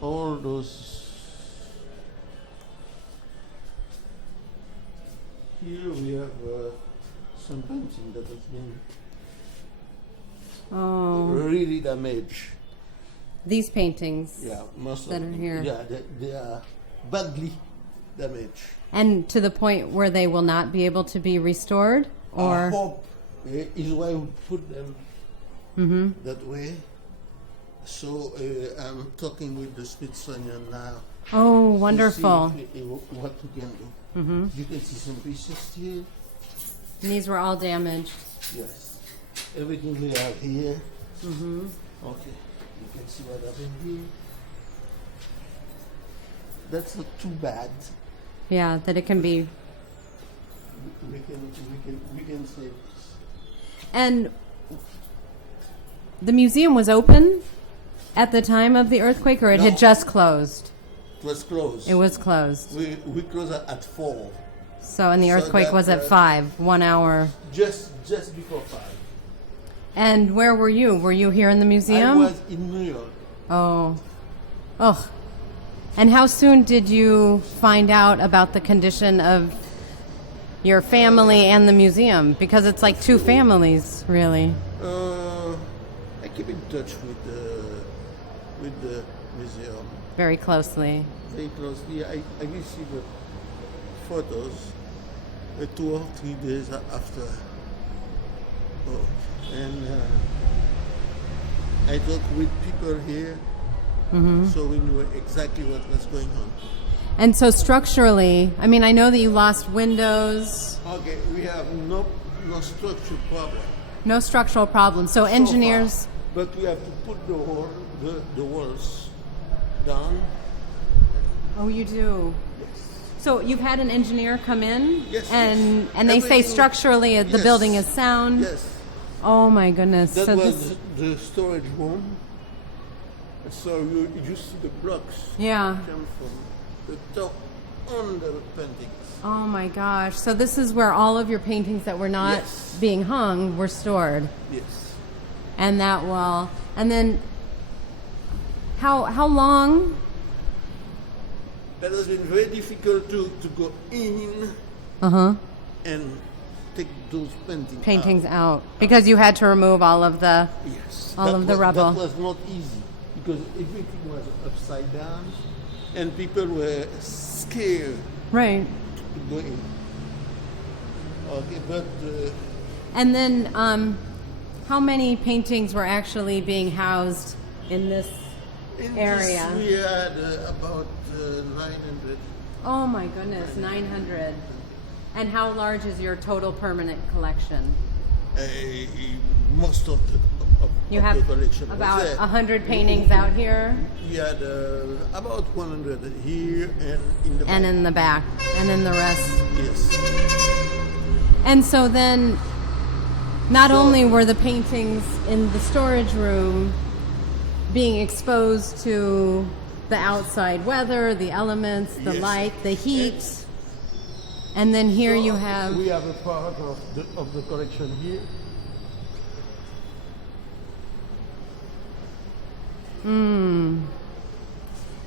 all those. Here we have some painting that has been really damaged. These paintings. Yeah, most that of are them. here. Yeah, they are badly damaged. And to the point where they will not be able to be restored? Or I hope is why we put them that way. So I'm talking with the Smithsonian now. Oh, wonderful. To see what we can do. You can see some pieces here. And these were all damaged. Yes. Everything we have here. Okay. You can see what happened here. That's not too bad. Yeah, that it can be. We can save this. And the museum was open at the time of the earthquake, or it had just closed? It was closed. It was closed. We closed at 4. So, and the earthquake was at 5, 1 hour. Just before 5. And where were you? Were you here in the museum? I was in New York. Oh. Ugh. And how soon did you find out about the condition of your family and the museum? Because it's like two families, really. I keep in touch with the museum Very closely. very closely. I received photos 2 or 3 days after. And I talked with people here, so we knew exactly what was going on. And so structurally, I mean, I know that you lost windows. Okay, we have no structural problem. No structural problems. So engineers. Far, but we have to put the walls down. Oh, you do. Yes. So you've had an engineer come in, Yes, and yes. and they say Everything- structurally the Yes. building is sound. Yes. Oh my goodness. That so was the storage room. So you see the blocks yeah. come from the top on the paintings. Oh my gosh. So this is where all of your paintings that were not Yes. being hung were stored. Yes. And that wall. And then how long? That has been very difficult to go in and take those Paintings out. Because you had to remove all of the Yes. all of the rubble. That was not easy because everything was upside down and people were scared Right. to go in. Okay, but And then how many paintings were actually being housed in this in area? this we had about 900. Oh my goodness, 900. And how large is your total permanent collection? Most of the You of have the collection was about there. 100 paintings out here We had about 100 here and in the and back. in the back and then the rest. Yes. And so then not only were the paintings in the storage room being exposed to the outside weather, the elements, the Yes. light, the heat, and then here you have We have a part of the collection here.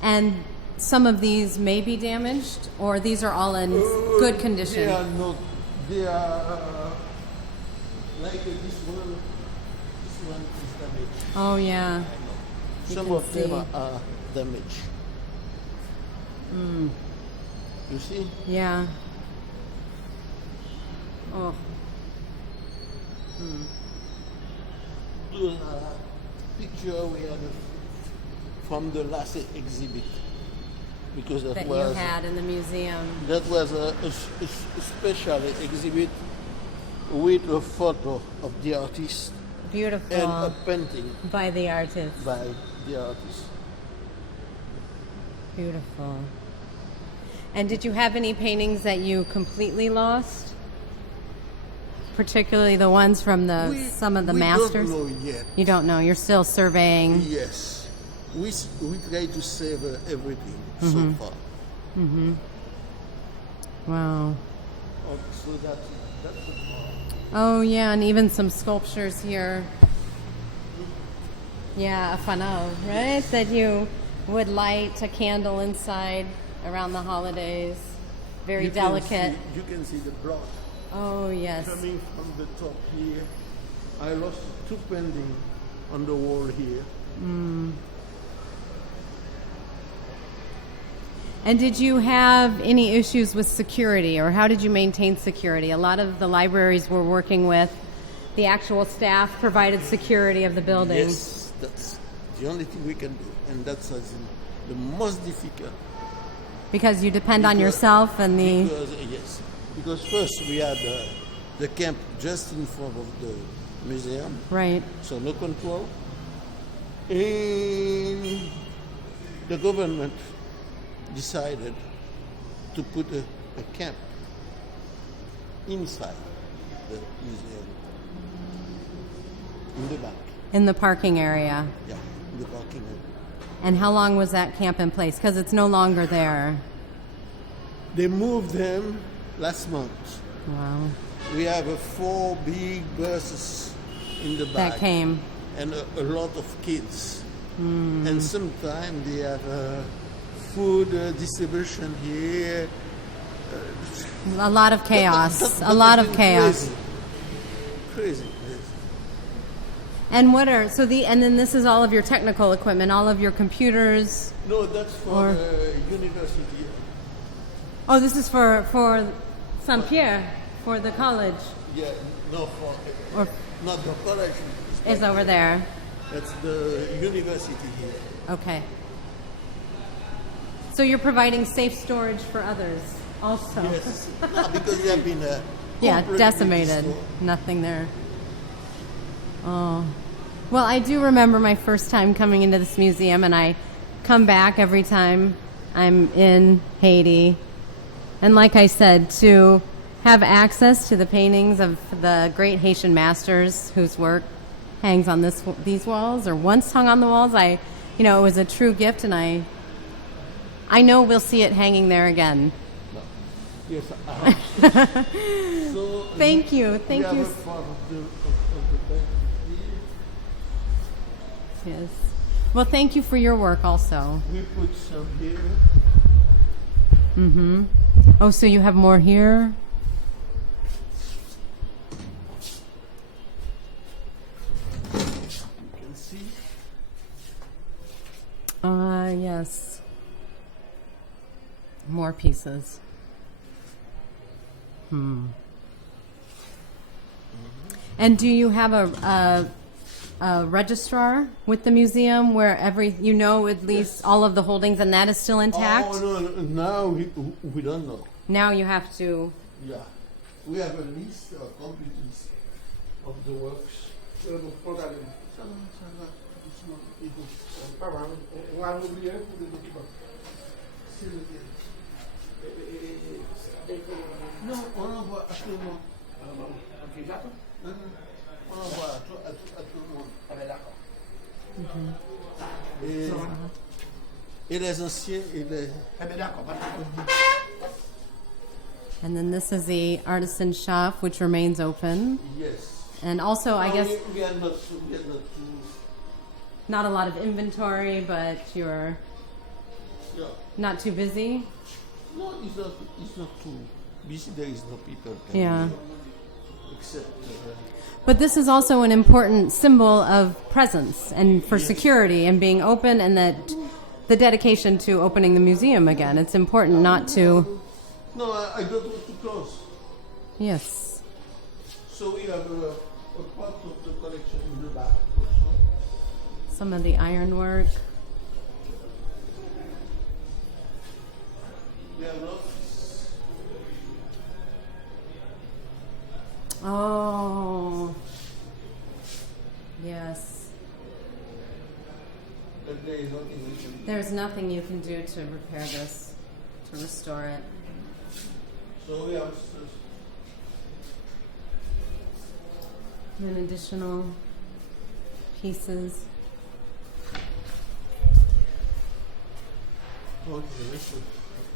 and some of these may be damaged, or these are all in good condition. They are not. They are like this one. This one is damaged. Oh yeah. You Some can of them see. are damaged. You see? Yeah. Oh. Those are picture we had from the last exhibit because That you was had in the museum. that was a special exhibit with a photo of the artist Beautiful. and a painting By the artist. by the artist. Beautiful. And did you have any paintings that you completely lost? Particularly the ones from some of the we masters? don't know yet. You don't know. You're still surveying. Yes, we try to save everything so far. Wow. Oh, so that's the part. Oh, yeah, and even some sculptures here. Yeah, a funnel, right? That you would light a candle inside around the holidays. Very You delicate. You can see the blood Oh, yes. coming from the top here. I lost 2 paintings on the wall here. And did you have any issues with security, or how did you maintain security? A lot of the libraries we're working with, the actual staff provided security of the building. Yes, that's the only thing we can do, and that's the most difficult. Because you depend on yourself and the... Yes, because first we had the camp just in front of the museum, Right. so no control. And the government decided to put a camp inside the museum, in the back. In the parking area. Yeah, in the parking area. And how long was that camp in place? Because it's no longer there. They moved them last month. Wow. We have 4 big buses in the back. That came. And a lot of kids. And sometimes they have food distribution here. A lot of chaos. A lot of chaos. Crazy. And what are and then this is all of your technical equipment, all of your computers. No, that's for the university. Oh, this is for Saint Pierre, for the college. Yeah, no, Or not the college. is over there. That's the university here. Okay. So you're providing safe storage for others also. Yes, no, because they have been completely decimated. destroyed. Nothing there. Oh. Well, I do remember my first time coming into this museum, and I come back every time I'm in Haiti. And like I said, to have access to the paintings of the great Haitian masters whose work hangs on these walls, or once hung on the walls, it was a true gift, and I know we'll see it hanging there again. Yes. So Thank you. Thank we you. have a part of the bank here. Yes. Well, thank you for your work also. We put some here. Mm-hmm. Oh, so you have more here? You can see. Yes. More pieces. And do you have a registrar with the museum where at least all of the holdings, and that is still intact? Oh, no, now we don't know. Now you have to... Yeah. We have a list, a complete list of the works. Non, on envoie à tout le monde. On envoie à tout le monde. Ah ben d'accord. Et les anciens et les... Ah ben d'accord. And then this is the artisan shop, which remains open. Yes. And also, I guess, we are not too... not a lot of inventory, but you're not too busy. No, it's not too busy. There is no people. Yeah. Except... But this is also an important symbol of presence and for security and being open, and that the dedication to opening the museum again. It's important not to... No, I don't want to close. Yes. So we have a part of the collection in the back also. Some of the ironwork. We have lots. Oh. Yes. But there is nothing we can do. There's nothing you can do to repair this, to restore it. So we have... And additional pieces. Okay,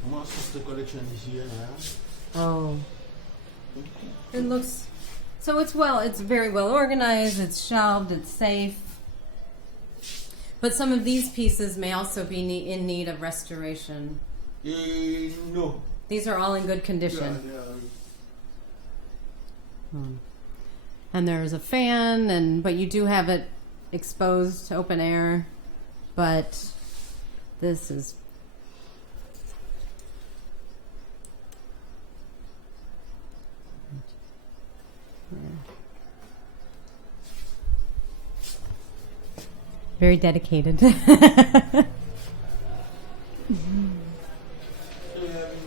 most of the collection is here now. Oh. It looks... So it's very well organized, it's shelved, it's safe. But some of these pieces may also be in need of restoration. No. These are all in good condition. Yeah. And there's a fan, but you do have it exposed to open air. But this is very dedicated.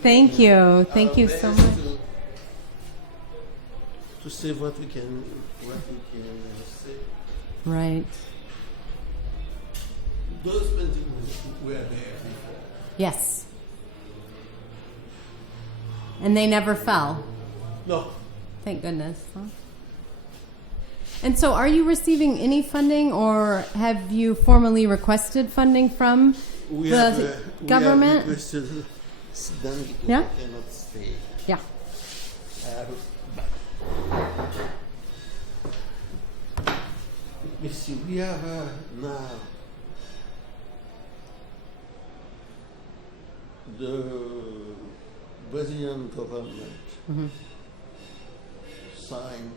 Thank you. Thank you so much. To say what we can say. Right. Those paintings were there before. Yes. And they never fell. No. Thank goodness. Huh? And so are you receiving any funding, or have you formally requested funding from the government? We have requested them because Yeah? we cannot stay. Yeah. Let me see, we have now the Brazilian government signed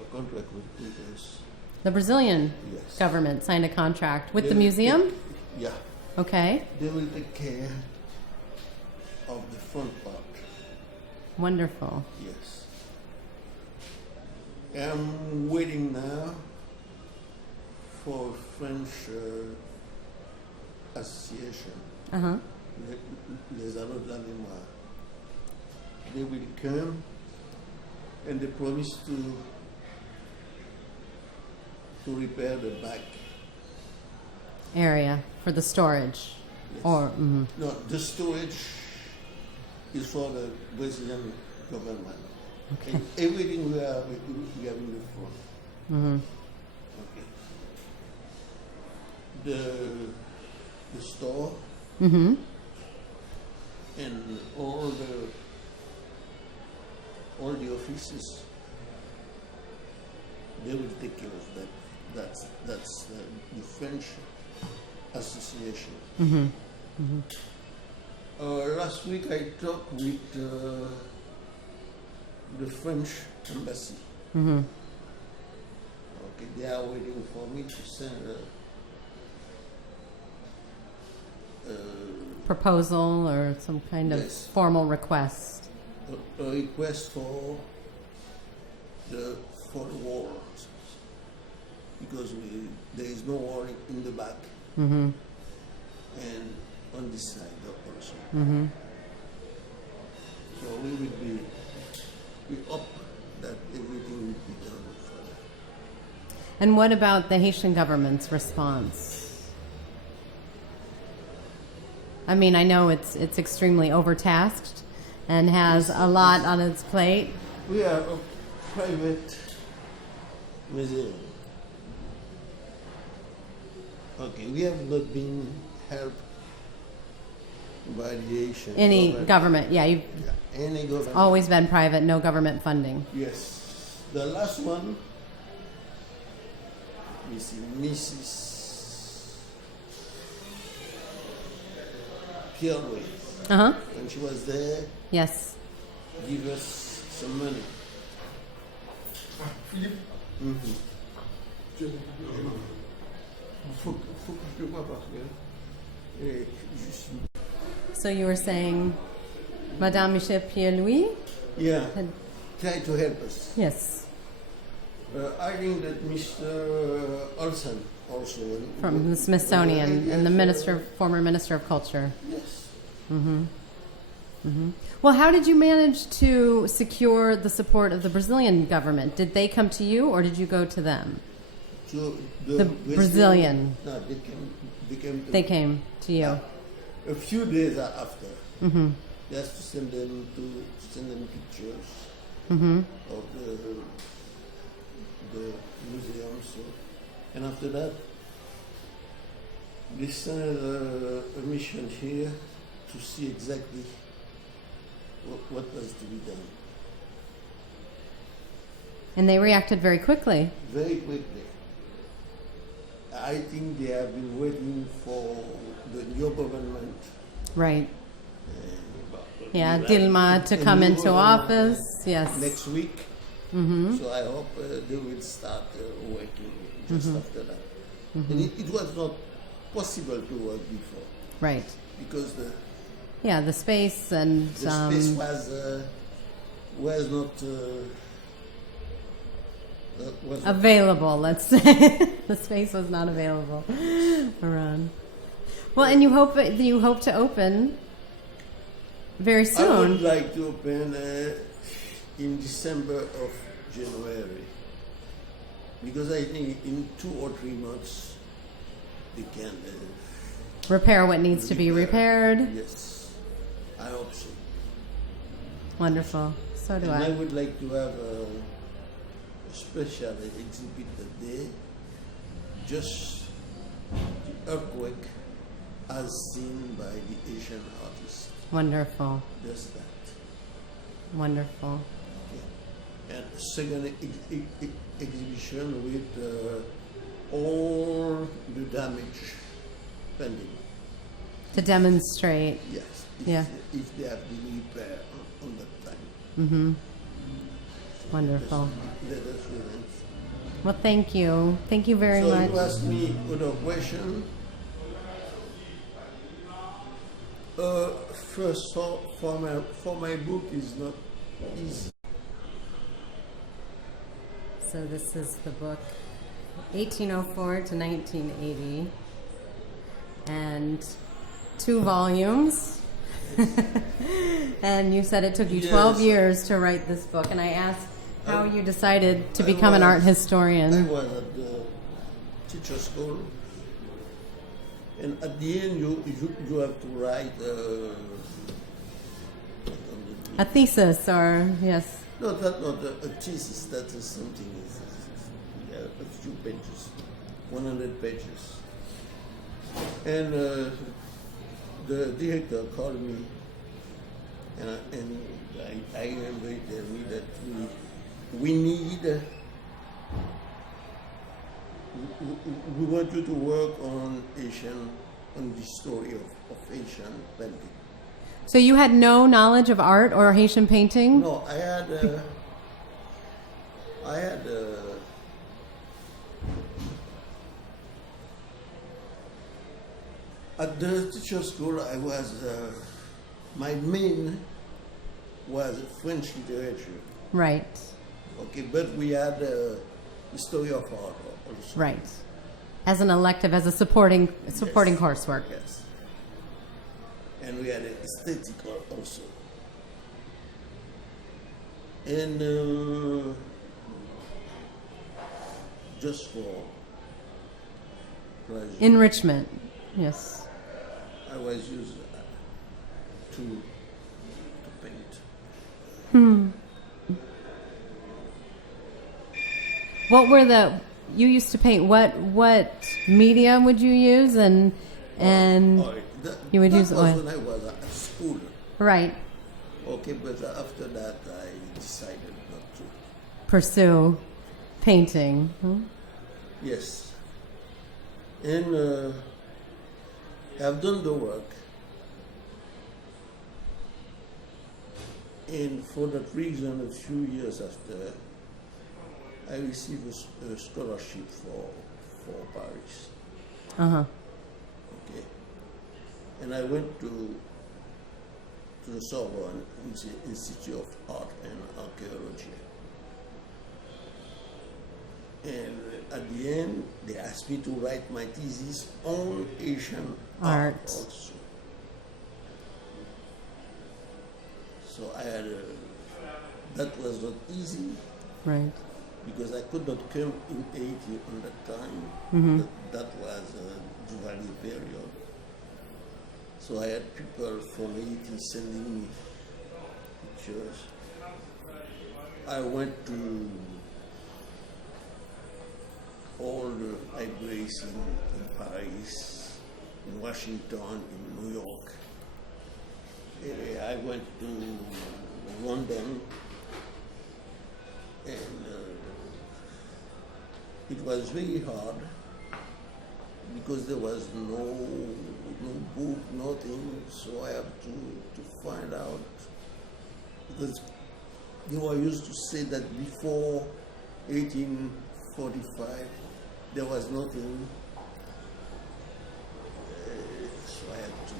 a contract with us. The Brazilian Yes. government signed a contract with They the will museum? Yeah. Okay. They will take care of the front part. Wonderful. Yes. I'm waiting now for French association, Uh-huh. Les Anneaux de la Mémoire. They will come and they promise to repair the back. Area for the storage. Yes. Or No, the storage is for the Brazilian government. Okay. And everything we have in the front. Okay. The store and all the offices, they will take care of that. That's the French association. Last week I talked with the French embassy. Okay, they are waiting for me to send a proposal or some kind of Yes. formal request. a request for the wall, because there is no wall in the back and on this side also. So we hope that everything will be done for that. And what about the Haitian government's response? I mean, I know it's extremely overtasked and has a lot on its plate. We are a private museum. Okay, we have not been helped by the Haitian Any government, yeah, you've any government. always been private, no government funding. Yes. The last one, we see Mrs. Pierre, Uh-huh. when she was there, Yes. give us some money. Philippe, faut que je le vois parce que Just, So you were saying Madame Michel Philippe? yeah, Had- try to help us. Yes. I think that Mr. Olsen also. From the Smithsonian and the former Minister of Culture. Yes. Well, how did you manage to secure the support of the Brazilian government? Did they come to you or did you go to them? So The Brazilian. No, They came to you. a few days after. Just to send them pictures of the museum. So, and after that, they sent a mission here to see exactly what was to be done. And they reacted very quickly. Very quickly. I think they have been waiting for the new government. Right. But Yeah, we have Dilma to a come new into government, office. Yes. next week. So I hope they will start working just after that. And it was not possible to work before Right. because Yeah, the space and the space was not was not- available, let's say. The space was not available around. Well, and you hope to open very I would soon. like to open in December of January because I think in 2 or 3 months they can Repair what needs to be repair. repaired. Yes, I hope so. Wonderful. So do And I I. would like to have a special exhibit that day, just the earthquake as seen by the Asian artist. Wonderful. Just that. Wonderful. And a second exhibition with all the damage pending. To demonstrate. Yes. Yeah. If they have been repaired on that time. Mm-hmm. Wonderful. Let us know. Well, thank you. Thank you very So much. you asked me another question. First, for my book is not easy. So this is the book, 1804 to 1980, and 2 volumes. And you said it took you 12 Yes. years to write this book, and I asked how you decided to I become an was- art historian. I was at the teacher school, and at the end you have to write A thesis, or yes, no, that's not a thesis. That is something. A few pages, 100 pages, and the director called me, and I remember he told me that we need. We want you to work on the story of Haitian painting. so you had no knowledge of art or Haitian painting? No, I had at the teacher school. I was my main was French literature. Right, Okay, but we had history of art also. right. As an elective, as a supporting Yes. coursework. Yes. And we had aesthetic art also. And just for pleasure, Enrichment, yes. I was used to paint. What were you used to paint? What medium would you use? And you would use that was oil. when I was at school. Right. Okay, but after that I decided not to. Pursue painting. Hmm? Yes. And I've done the work. And for that reason, a few years after, I received a scholarship for Paris. Uh-huh. Okay. And I went to the Sorbonne Institute of Art and Archaeology. And at the end, they asked me to write my thesis on Asian art Art. also. So that was not easy Right. because I could not come in Haiti on that time. Mm-hmm. That was the Duvalier period. So I had people from Haiti sending me pictures. I went to all the libraries in Paris, in Washington, in New York. I went to London, and it was very hard because there was no book, nothing, so I have to find out. Because you were used to say that before 1845 there was nothing, so I had to.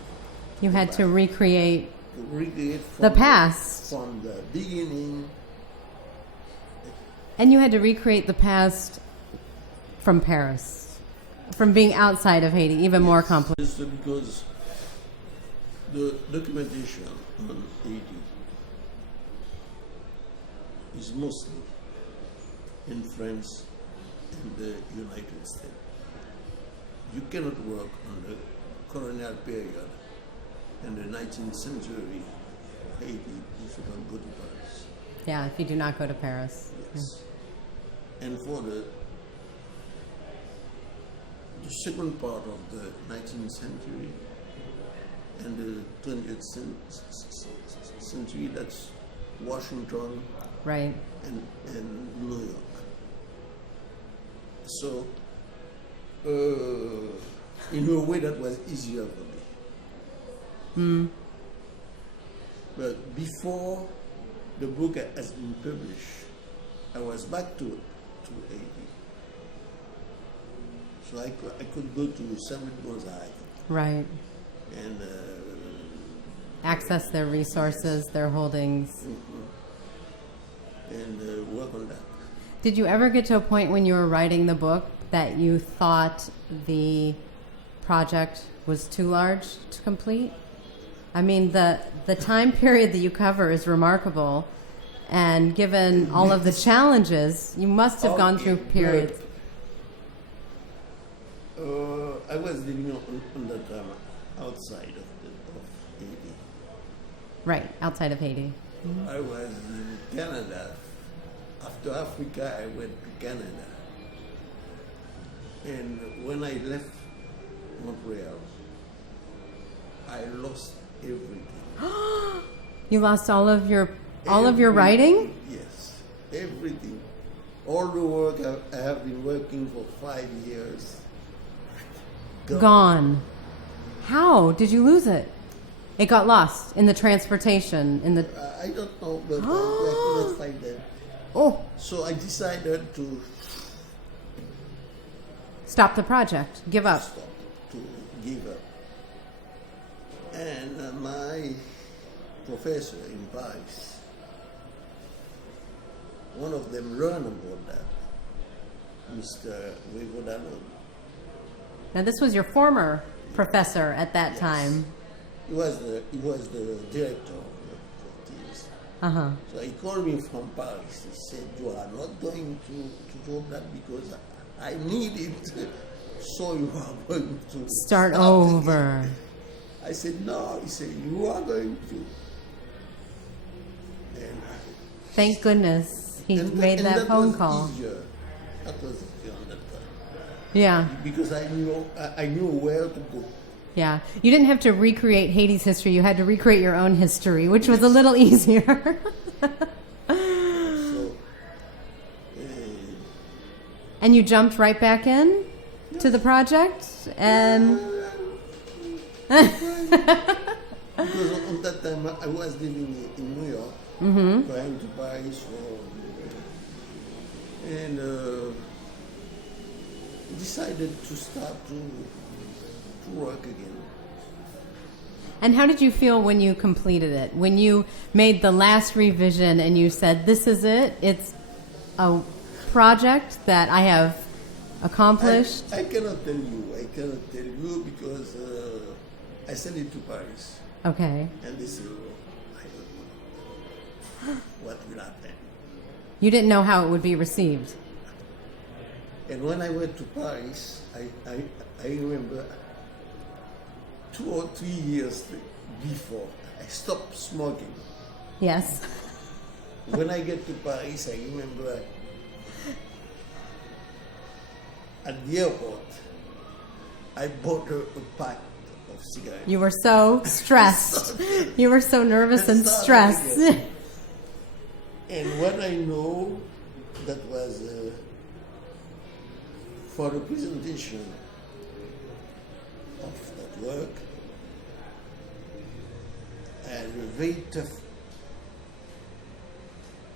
You had to recreate From the past. From the beginning. And you had to recreate the past from Paris, from being outside of Haiti, even more complex. Because the documentation on Haiti is mostly in France and the United States. You cannot work on the colonial period in the 19th century Haiti if you don't go to Paris. Yeah, if you do not go to Paris. Yes. And for the second part of the 19th century and the 20th century, that's Washington, Right. and New York. So, in a way, that was easier for me. But before the book has been published, I was back to Haiti. So I could go to Samuel Gonzague Right. and Access their resources, their holdings. and work on that. Did you ever get to a point when you were writing the book that you thought the project was too large to complete? I mean, the time period that you cover is remarkable, and given all of the challenges, you must have gone through periods. I was living on that time outside of Haiti. Right, outside of Haiti. I was in Canada. After Africa, I went to Canada. And when I left Montreal, I lost everything. You lost all of your writing? Yes, everything. All the work I have been working for 5 years. Gone. How did you lose it? It got lost in the transportation, in the... I don't know, but I couldn't find them. Oh, So I decided to stop the project. Give up. stop, to give up. And my professor in Paris, one of them learned about that, Mr. Wegodano. Now, this was your former professor at that Yes. time. He was the director of this. Uh-huh. So he called me from Paris. He said, "You are not going to do that because I need it. So you are going to Start over. again." I said, "No." He said, "You are going to." And Thank goodness he and made that phone was call. Easier. That was easier on that time Yeah, because I knew where to go. yeah. You didn't have to recreate Haiti's history. You had to recreate your own history, which was a little easier. So. And you jumped right back in to the project, and Because at that time I was living in New York, going to Paris and decided to start to work again. and how did you feel when you completed it? When you made the last revision and you said, "This is it. It's a project that I have accomplished." I cannot tell you. Because I sent it to Paris, Okay. and they said, "Oh, I don't know what will happen." You didn't know how it would be received. And when I went to Paris, I remember 2 or 3 years before I stopped smoking. Yes. When I get to Paris, I remember at the airport, I bought a pack of cigarettes. You were so stressed. You were so nervous and stressed. And when I know that was for the presentation of that work. I had a very tough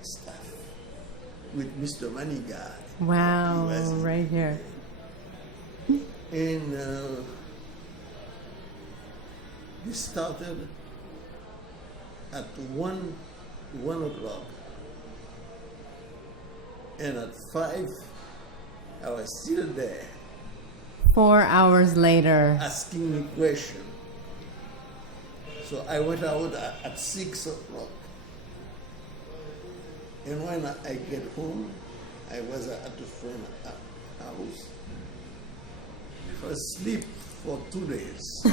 staff with Mr. Manigard. Wow, He was- right here. And we started at 1 o'clock. And at 5, I was still there 4 hours later. asking me questions. So I went out at 6 o'clock. And when I get home, I was at a friend's house. I was asleep for 2 days.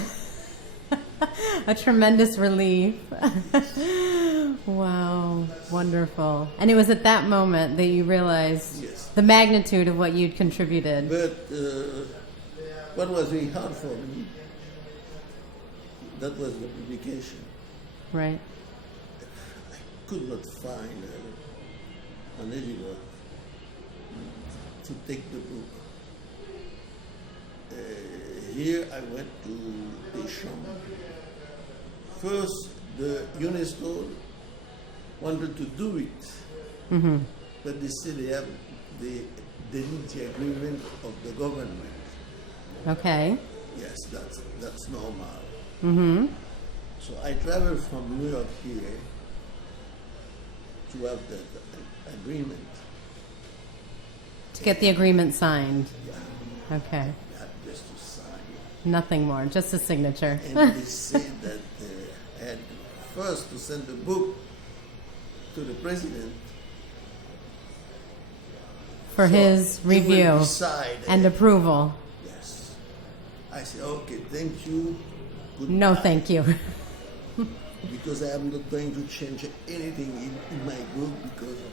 A tremendous relief. Wow, wonderful. And it was at that moment that you realized Yes. the magnitude of what you'd contributed. But what was very hard for me, that was the publication. Right. I could not find an editor to take the book. Here I went to Haitian. First, the UNESCO wanted to do it, but they said they need the agreement of the government. Okay. Yes, that's normal. Mm-hmm. So I traveled from New York here to have that agreement. To get the agreement signed. Yeah, Okay. I had just to sign. Nothing more, just a signature. And they said that I had first to send the book to the president For so his he will review decide, and approval. yes. I said, okay, thank you. Goodbye. No, thank you. Because I am not going to change anything in my book because of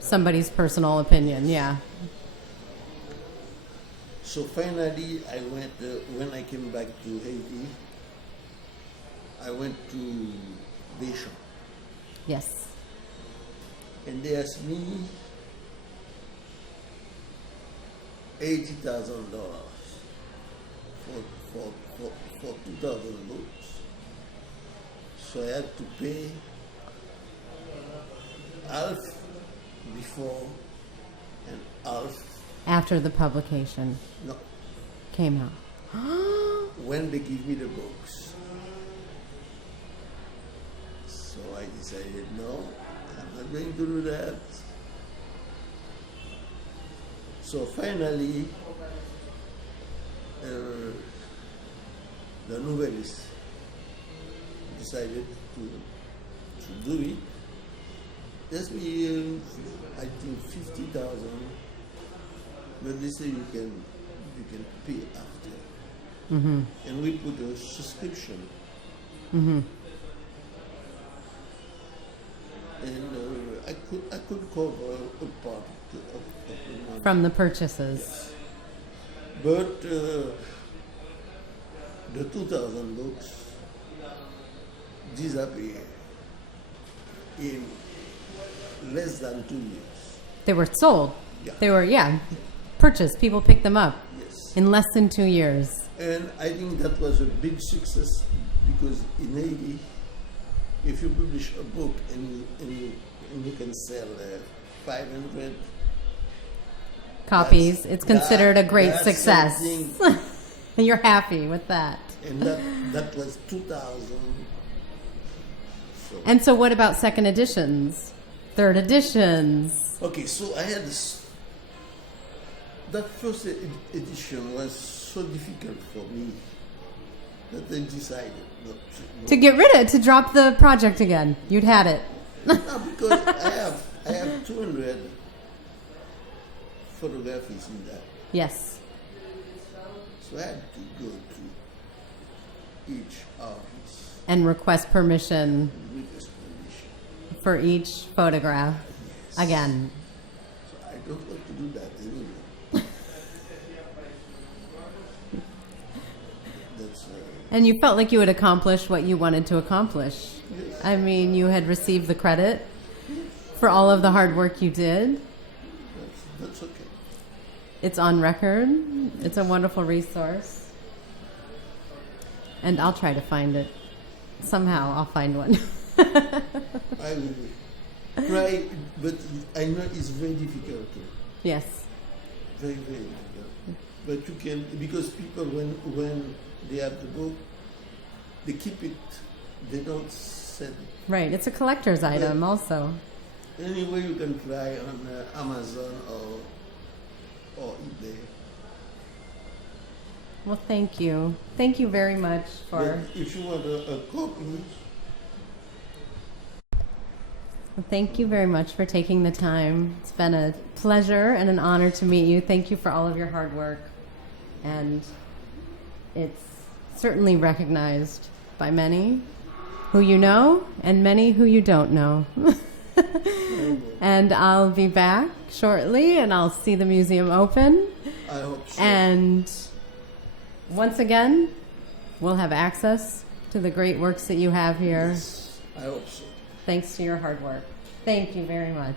Somebody's personal opinion, yeah. So finally, I went, when I came back to Haiti, I went to Haitian. Yes. And they asked me $80,000 for 2,000 books. So I had to pay half before and half, After the publication no, came out. when they give me the books. So I decided, no, I'm not going to do that. So finally, the novelist decided to do it. Just me, I think 50,000, but they say you can pay after. Mm-hmm. And we put a subscription. Mm-hmm. And I could cover a part of the money. From the purchases. But the 2,000 books disappeared in less than 2 years. They were sold. Yeah. They were, purchased. People picked them up Yes. in less than 2 years. And I think that was a big success because in Haiti, if you publish a book and you can sell 500 Copies. It's considered a great that's success. something. And you're happy with that. And that was 2,000. So, And so what about second editions? Third editions? okay, so I had this. That first edition was so difficult for me that I decided not To get rid of it, to drop the project again. You'd had it. No, because I have 200 photographies in that. Yes. So I had to go to each office And request permission with this permission. for each photograph. Yes. Again. So I don't want to do that anymore. That's And you felt like you had accomplished what you wanted to accomplish. yes. I mean, you had received the credit for all of the hard work you did. That's okay. It's on record. It's a wonderful resource. And I'll try to find it. Somehow I'll find one. I will try, but I know it's very difficult too. Yes. Very, very difficult. But you can, because people, when they have the book, they keep it, they don't sell it. Right. It's a collector's item also. Anyway, you can try on Amazon or eBay. Well, thank you. Thank you very much for... But if you want a copy... Well, thank you very much for taking the time. It's been a pleasure and an honor to meet you. Thank you for all of your hard work. And it's certainly recognized by many who you know and many who you don't know. And I'll be back shortly and I'll see the museum open. I hope so. And once again, we'll have access to the great works that you have here. Yes, I hope so. Thanks to your hard work. Thank you very much.